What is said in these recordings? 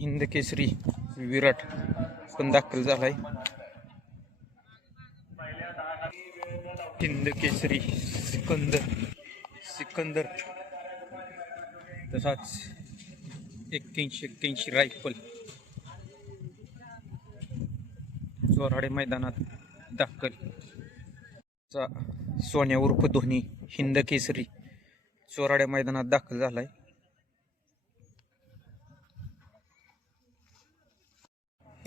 हिंद केसरी विराट पण दाखल झालाय. हिंद केसरी सिकंदर सिकंदर. तसाच एक्क्याऐंशी एक्क्याऐंशी रायफल. चोराडे मैदानात दाखल. चा सोन्या उर्फ धोनी हिंद केसरी. चोराड्या मैदानात दाखल झालाय. आहे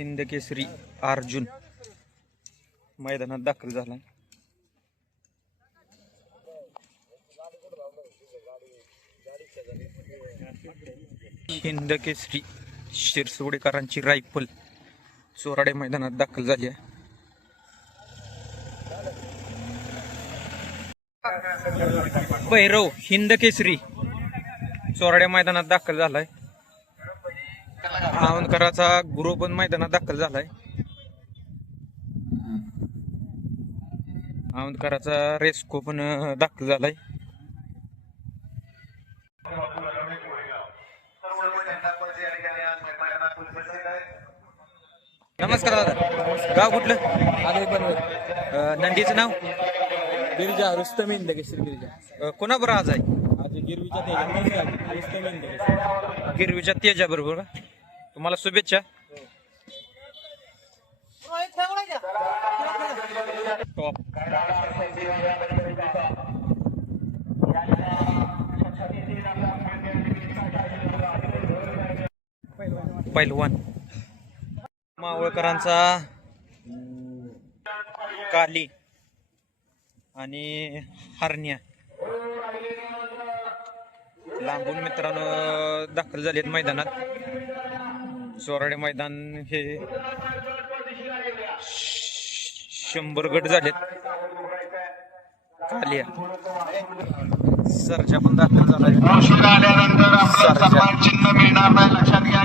हिंदकेसरी अर्जुन मैदानात दाखल झाला हिंदकेसरी शिरसोडेकरांची रायफल चोराडे मैदानात दाखल झाली आहे. भैरव हिंद केसरी चोराड्या मैदानात दाखल झालाय. आवंदकराचा गुरु पण मैदानात दाखल झालाय. आवंदकराचा रेस्को पण दाखल झालाय. नमस्कार दादा. गाव कुठलं? आगे बनवत नंदीचं नाव? गिरिजा रुस्तम इंद केसरी गिरिजा कोणाबरोबर आज आहे? आज गिरवीच्या तेजा रुस्तम गिरवीच्या तेजा बरोबर का? तुम्हाला शुभेच्छा. टॉप पैलवान. मावळकरांचा काली आणि हरण्या. लांबून मित्रांनो दाखल झालेत मैदानात. चोराडे मैदान हे शंभर गट झालेत. कालिया सरजा पण दाखल सरजा. सन्मान चिन्ह मिळणार नाही लक्षात घ्या.